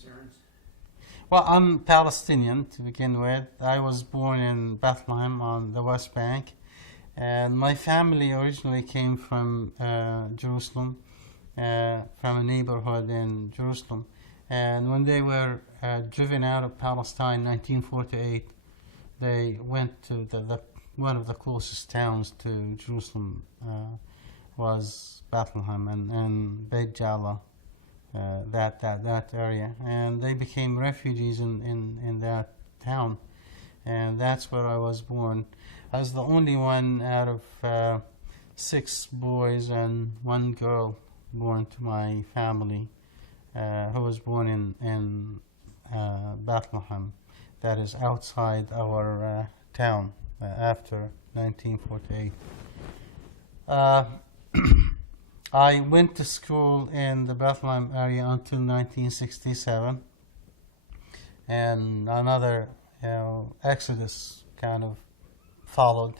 concerns? Well, I'm Palestinian to begin with. I was born in Bethlehem on the West Bank, and my family originally came from Jerusalem, from a neighborhood in Jerusalem. And when they were driven out of Palestine in 1948, they went to one of the closest towns to Jerusalem was Bethlehem and Beit Jala, that area, and they became refugees in that town, and that's where I was born. I was the only one out of 6 boys and 1 girl born to my family, who was born in Bethlehem, that is outside our town after 1948. I went to school in the Bethlehem area until 1967, and another exodus kind of followed.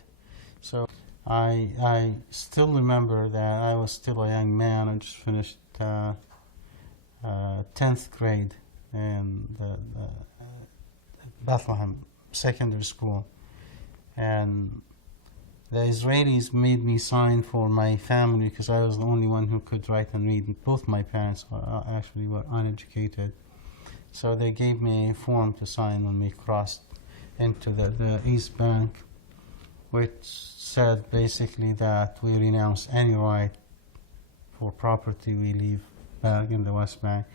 So I still remember that I was still a young man. I just finished 10th grade in the Bethlehem secondary school, and the Israelis made me sign for my family because I was the only one who could write and read. Both my parents actually were uneducated, so they gave me a form to sign when we crossed into the East Bank, which said basically that we renounce any right for property we leave back in the West Bank.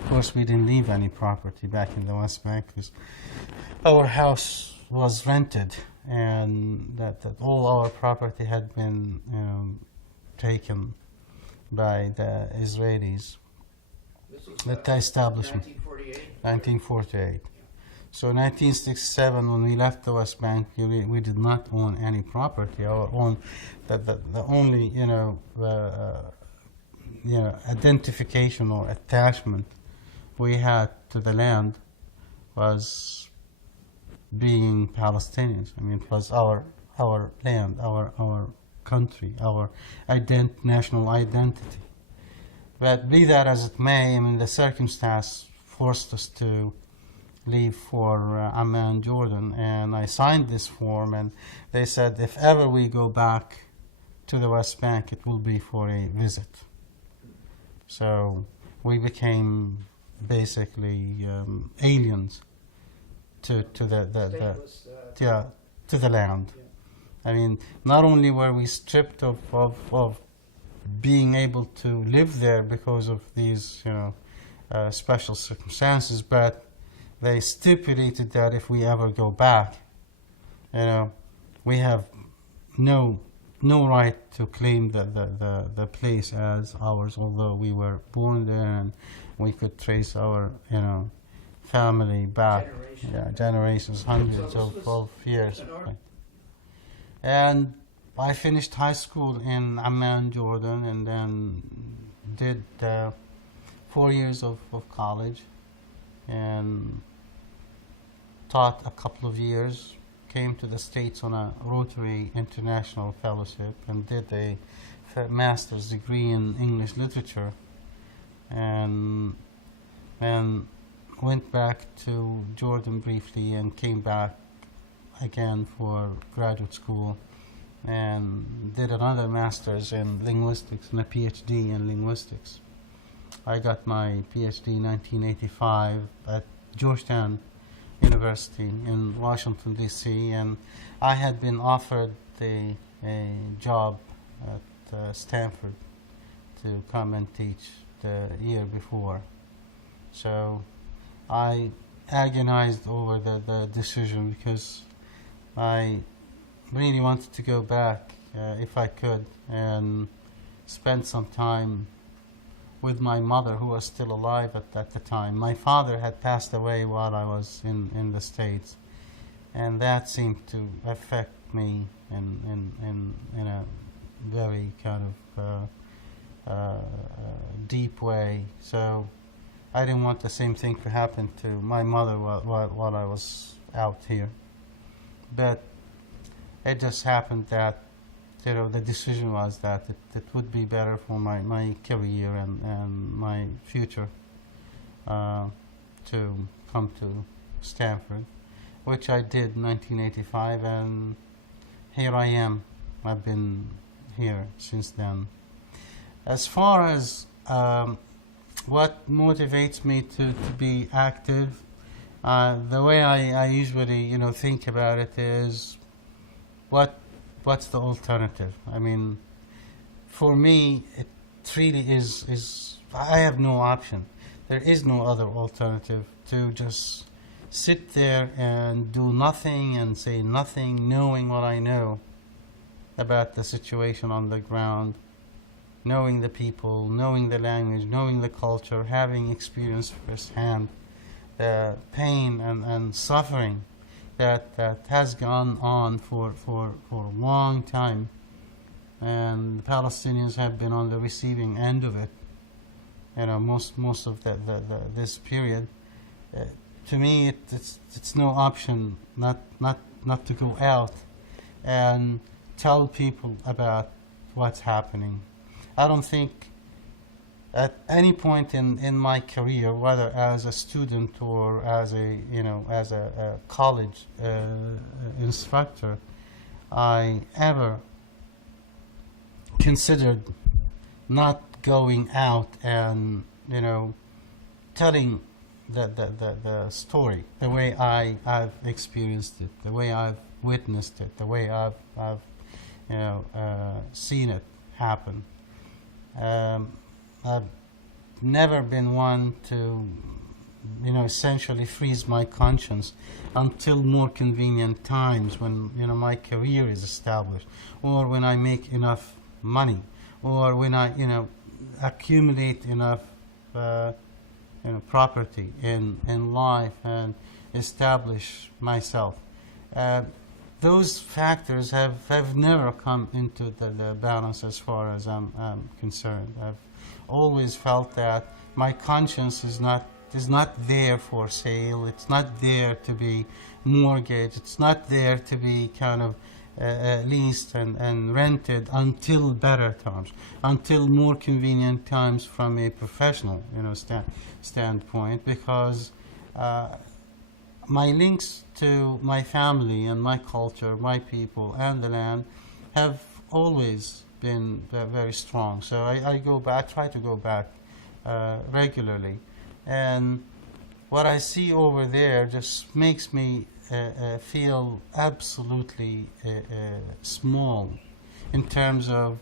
Of course, we didn't leave any property back in the West Bank because our house was rented, and that all our property had been taken by the Israelis. This was The establishment. 1948? 1948. So 1967, when we left the West Bank, we did not own any property. Our own, the only identification or attachment we had to the land was being Palestinians. I mean, it was our land, our country, our national identity. But be that as it may, I mean, the circumstance forced us to leave for Amman, Jordan, and I signed this form, and they said if ever we go back to the West Bank, it will be for a visit. So we became basically aliens to the land. Yeah. I mean, not only were we stripped of being able to live there because of these special circumstances, but they stipulated that if we ever go back, we have no right to claim the place as ours, although we were born there and we could trace our family back generations, hundreds of years. And I finished high school in Amman, Jordan, and then did 4 years of college and taught a couple of years, came to the States on a Rotary International Fellowship and did a master's degree in English literature, and went back to Jordan briefly and came back again for graduate school and did another master's in linguistics and a PhD in linguistics. I got my PhD in 1985 at Georgetown University in Washington, D.C., and I had been offered a job at Stanford to come and teach the year before. So I agonized over the decision because I really wanted to go back if I could and spend some time with my mother, who was still alive at the time. My father had passed away while I was in the States, and that seemed to affect me in a very kind of deep way. So I didn't want the same thing to happen to my mother while I was out here. But it just happened that the decision was that it would be better for my career and my future to come to Stanford, which I did in 1985, and here I am. I've been here since then. As far as what motivates me to be active, the way I usually think about it is what's the alternative? I mean, for me, it really is I have no option. There is no other alternative to just sit there and do nothing and say nothing, knowing what I know about the situation on the ground, knowing the people, knowing the language, knowing the culture, having experienced firsthand the pain and suffering that has gone on for a long time, and the Palestinians have been on the receiving end of it. Most of this period. To me, it's no option not to go out and tell people about what's happening. I don't think at any point in my career, whether as a student or as a college instructor, I ever considered not going out and telling the story the way I've experienced it, the way I've witnessed it, the way I've seen it happen. I've never been one to essentially freeze my conscience until more convenient times when my career is established, or when I make enough money, or when I accumulate enough property in life and establish myself. Those factors have never come into the balance as far as I'm concerned. I've always felt that my conscience is not there for sale. It's not there to be mortgaged. It's not there to be kind of leased and rented until better times, until more convenient times from a professional standpoint, because my links to my family and my culture, my people and the land have always been very strong. So I go back, try to go back regularly, and what I see over there just makes me feel absolutely small in terms of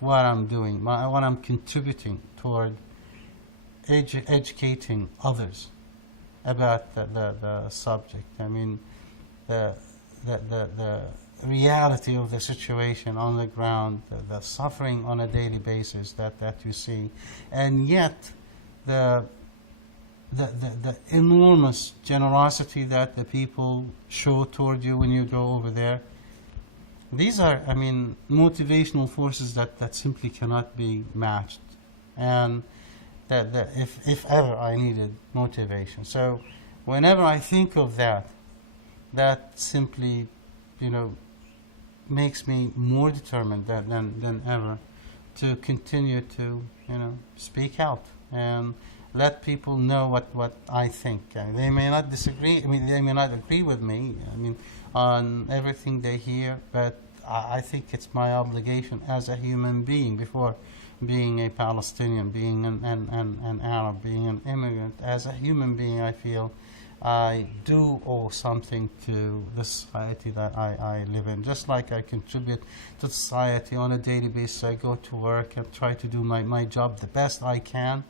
what I'm doing, what I'm contributing toward educating others about the subject. I mean, the reality of the situation on the ground, the suffering on a daily basis that you see, and yet the enormous generosity that the people show toward you when you go over there. These are, motivational forces that simply cannot be matched. And that if ever I needed motivation. So whenever I think of that simply, makes me more determined than ever to continue to, speak out and let people know what I think. They may not disagree. They may not agree with me. On everything they hear, but I think it's my obligation as a human being, before being a Palestinian, being an Arab, being an immigrant. As a human being, I feel I do owe something to the society that I live in. Just like I contribute to society on a daily basis, I go to work and try to do my job the best I can.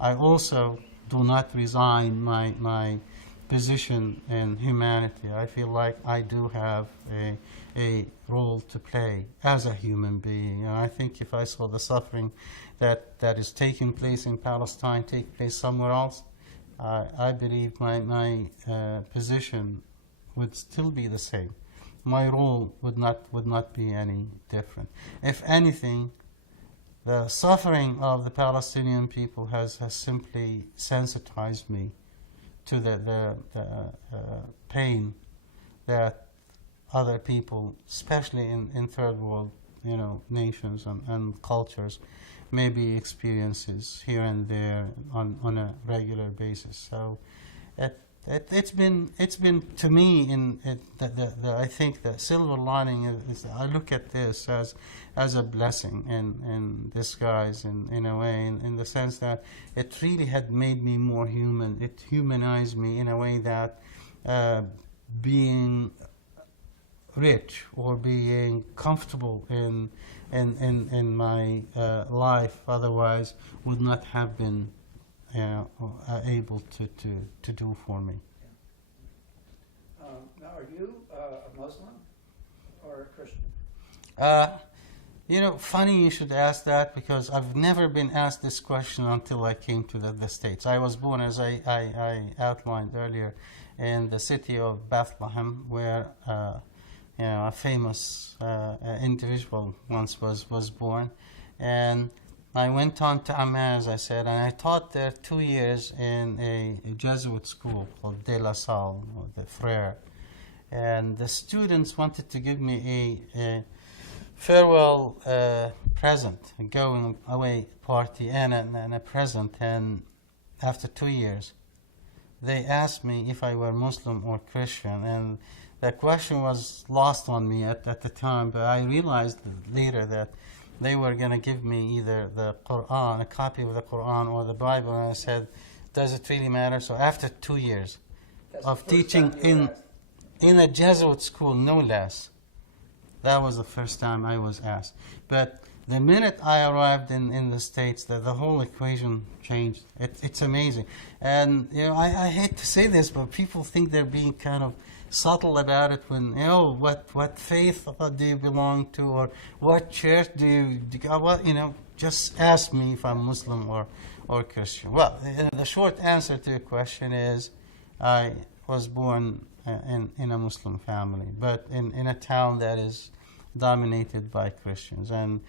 I also do not resign my position in humanity. I feel like I do have a role to play as a human being. And I think if I saw the suffering that is taking place in Palestine take place somewhere else, I believe my position would still be the same. My role would not be any different. If anything, the suffering of the Palestinian people has simply sensitized me to the pain that other people, especially in third world nations and cultures, maybe experiences here and there on a regular basis. So it's been to me I think the silver lining is I look at this as a blessing in disguise in a way, in the sense that it really had made me more human. It humanized me in a way that being rich or being comfortable in my life otherwise would not have been able to do for me. Yeah. Now, are you a Muslim or a Christian? Funny you should ask that, because I've never been asked this question until I came to the States. I was born, as I outlined earlier, in the city of Bethlehem, where a famous individual once was born. And I went on to Amman, as I said, and I taught there 2 years in a Jesuit school called De La Salle, or the Frere. And the students wanted to give me a farewell present, a going away party, and a present. And after 2 years, they asked me if I were Muslim or Christian. And the question was lost on me at the time, but I realized later that they were going to give me either the Quran, a copy of the Quran, or the Bible. And I said, does it really matter? So after 2 years of teaching in a Jesuit school, no less, that was the first time I was asked. But the minute I arrived in the States, the whole equation changed. It's amazing. And I hate to say this, but people think they're being kind of subtle about it when, what faith do you belong to, or what church do you just ask me if I'm Muslim or Christian. Well, the short answer to your question is I was born in a Muslim family, but in a town that is dominated by Christians. And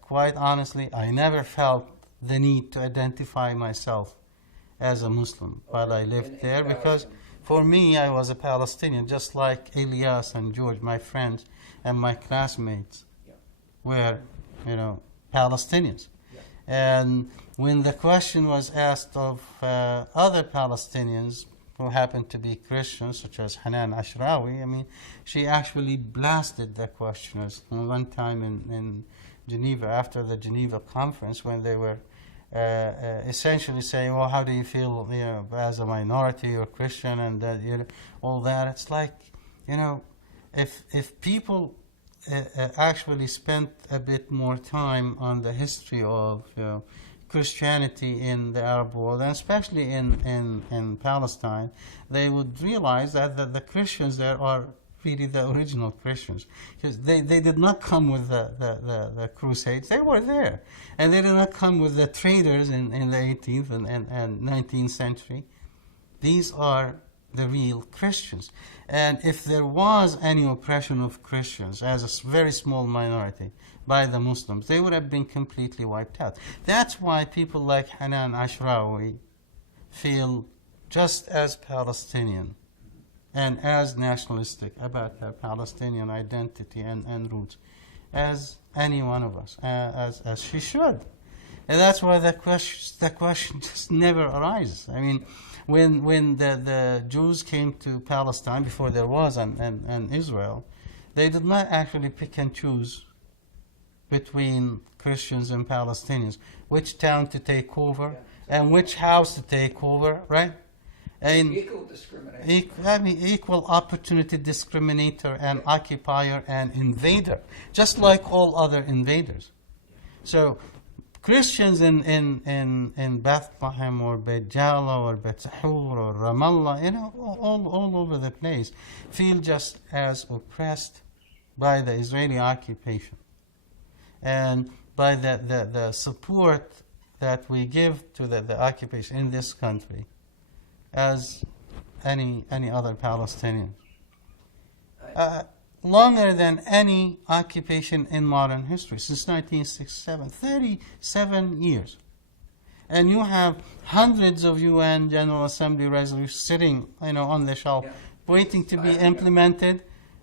quite honestly, I never felt the need to identify myself as a Muslim while I lived there, because for me, I was a Palestinian, just like Elias and George, my friends and my classmates were, Palestinians. And when the question was asked of other Palestinians who happened to be Christians, such as Hanan Ashrawi, she actually blasted the questioners. One time in Geneva, after the Geneva conference, when they were essentially saying, well, how do you feel, as a minority or Christian, and all that. It's like, if people actually spent a bit more time on the history of Christianity in the Arab world, and especially in Palestine, they would realize that the Christians there are really the original Christians, because they did not come with the Crusades. They were there, and they did not come with the traders in the 18th and 19th century. These are the real Christians. And if there was any oppression of Christians as a very small minority by the Muslims, they would have been completely wiped out. That's why people like Hanan Ashrawi feel just as Palestinian and as nationalistic about their Palestinian identity and roots as any one of us, as she should. And that's why the question just never arises. When the Jews came to Palestine, before there was an Israel, they did not actually pick and choose between Christians and Palestinians, which town to take over and which house to take over, right? And equal discrimination. Equal opportunity discriminator and occupier and invader, just like all other invaders. So Christians in Bethlehem or Beit Jala or Beit Sahur or Ramallah, all over the place, feel just as oppressed by the Israeli occupation and by the support that we give to the occupation in this country as any other Palestinian. Longer than any occupation in modern history, since 1967, 37 years. And you have hundreds of UN General Assembly resolutions sitting on the shelf, waiting to be implemented,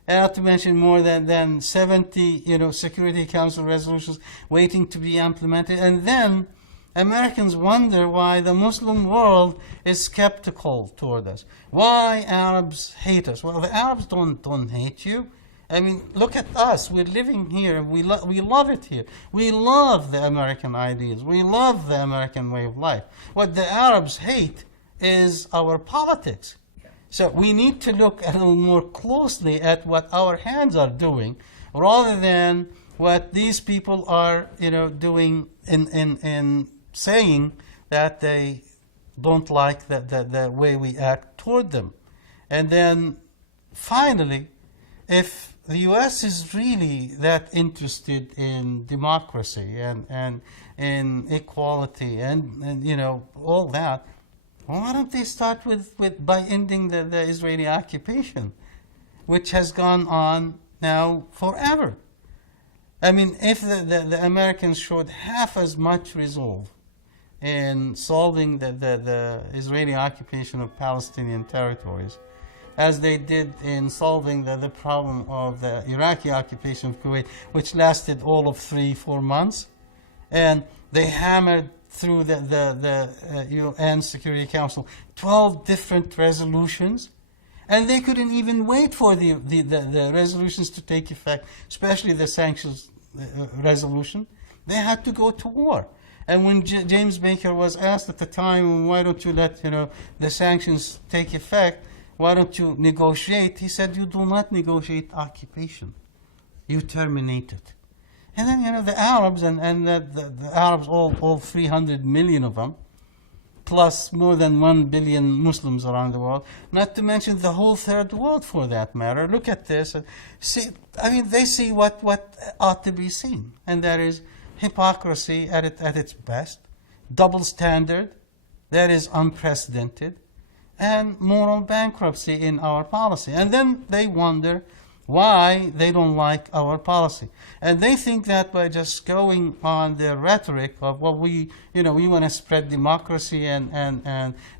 and not to mention more than 70, Security Council resolutions waiting to be implemented. And then Americans wonder why the Muslim world is skeptical toward us. Why Arabs hate us? Well, the Arabs don't hate you. I mean, look at us. We're living here. We love it here. We love the American ideas. We love the American way of life. What the Arabs hate is our politics. So we need to look a little more closely at what our hands are doing, rather than what these people are, doing in saying that they don't like the way we act toward them. And then finally, if the U.S. is really that interested in democracy and in equality and all that, why don't they start by ending the Israeli occupation, which has gone on now forever? I mean, if the Americans showed half as much resolve in solving the Israeli occupation of Palestinian territories as they did in solving the problem of the Iraqi occupation of Kuwait, which lasted all of 3-4 months, and they hammered through the UN Security Council 12 different resolutions, and they couldn't even wait for the resolutions to take effect, especially the sanctions resolution. They had to go to war. And when James Baker was asked at the time, why don't you let the sanctions take effect, why don't you negotiate? He said, you do not negotiate occupation. You terminate it. And then, the Arabs and the Arabs, all 300 million of them, plus more than 1 billion Muslims around the world, not to mention the whole third world for that matter, look at this and see, they see what ought to be seen. And that is hypocrisy at its best, double standard that is unprecedented, and moral bankruptcy in our policy. And then they wonder why they don't like our policy. And they think that by just going on their rhetoric of, well, we want to spread democracy and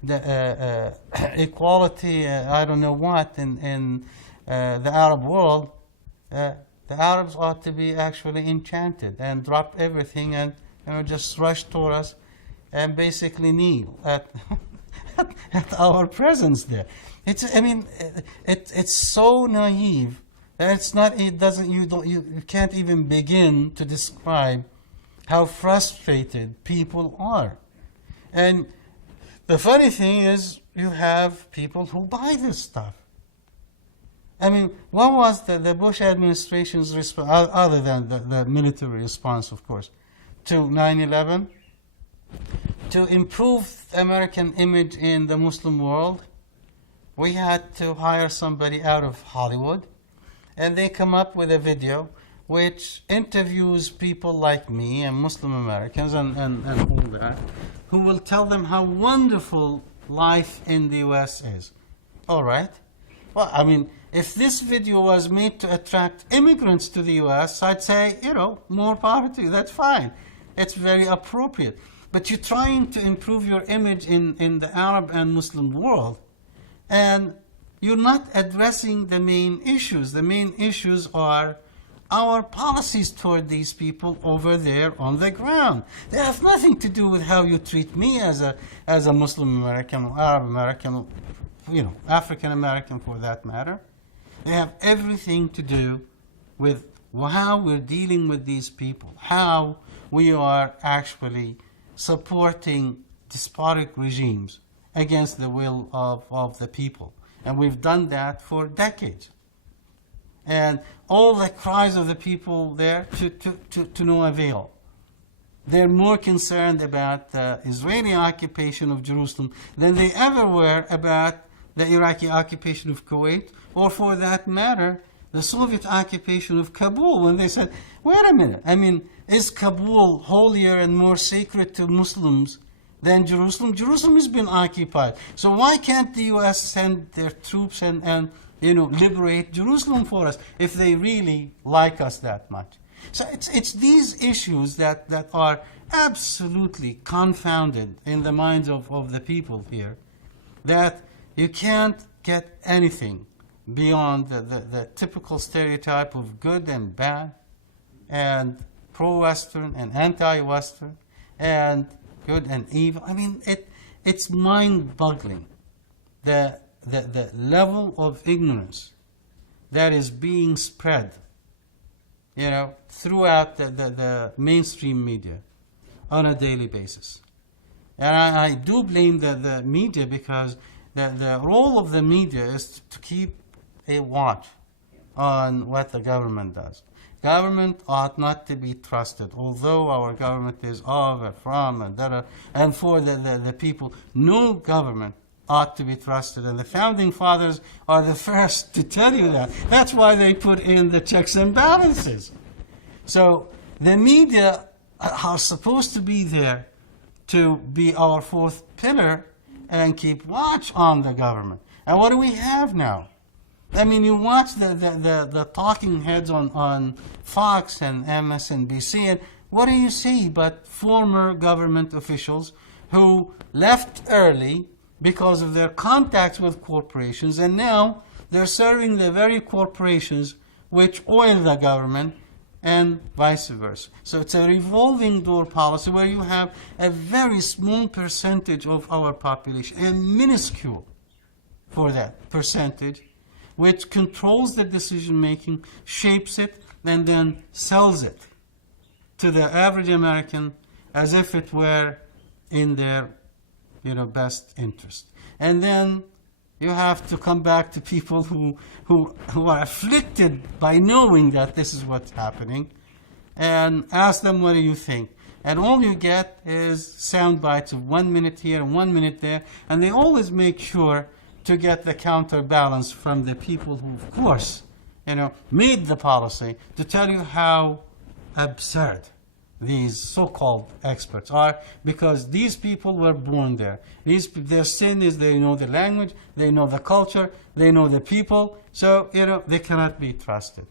the equality, I don't know what, in the Arab world, the Arabs ought to be actually enchanted and drop everything and just rush toward us and basically kneel at at our presence there. It's so naive that you can't even begin to describe how frustrated people are. And the funny thing is, you have people who buy this stuff. What was the Bush administration's response, other than the military response, of course, to 9/11? To improve the American image in the Muslim world, we had to hire somebody out of Hollywood, and they come up with a video which interviews people like me and Muslim Americans and all that, who will tell them how wonderful life in the U.S. is. All right. Well, if this video was made to attract immigrants to the U.S., I'd say, more power to you. That's fine. It's very appropriate. But you're trying to improve your image in the Arab and Muslim world, and you're not addressing the main issues. The main issues are our policies toward these people over there on the ground. They have nothing to do with how you treat me as a Muslim American, Arab American, African American for that matter. They have everything to do with how we're dealing with these people, how we are actually supporting despotic regimes against the will of the people. And we've done that for decades. And all the cries of the people there to no avail. They're more concerned about the Israeli occupation of Jerusalem than they ever were about the Iraqi occupation of Kuwait, or for that matter, the Soviet occupation of Kabul, when they said, wait a minute, is Kabul holier and more sacred to Muslims than Jerusalem? Jerusalem has been occupied. So why can't the U.S. send their troops and liberate Jerusalem for us if they really like us that much? So it's these issues that are absolutely confounded in the minds of the people here, that you can't get anything beyond the typical stereotype of good and bad, and pro-Western and anti-Western, and good and evil. I mean, it's mind-boggling, the level of ignorance that is being spread, throughout the mainstream media on a daily basis. And I do blame the media, because the role of the media is to keep a watch on what the government does. Government ought not to be trusted, although our government is of and from and for the people. No government ought to be trusted, and the founding fathers are the first to tell you that. That's why they put in the checks and balances. So the media are supposed to be there to be our fourth pillar and keep watch on the government. And what do we have now? I mean, you watch the talking heads on Fox and MSNBC, and what do you see but former government officials who left early because of their contacts with corporations, and now they're serving the very corporations which oil the government, and vice versa. So it's a revolving door policy where you have a very small percentage of our population, and minuscule for that percentage, which controls the decision making, shapes it, and then sells it to the average American as if it were in their best interest. And then you have to come back to people who are afflicted by knowing that this is what's happening, and ask them, what do you think? And all you get is sound bites of 1 minute here and 1 minute there, and they always make sure to get the counterbalance from the people who, of course, made the policy, to tell you how absurd these so-called experts are, because these people were born there. Their sin is they know the language, they know the culture, they know the people, so they cannot be trusted.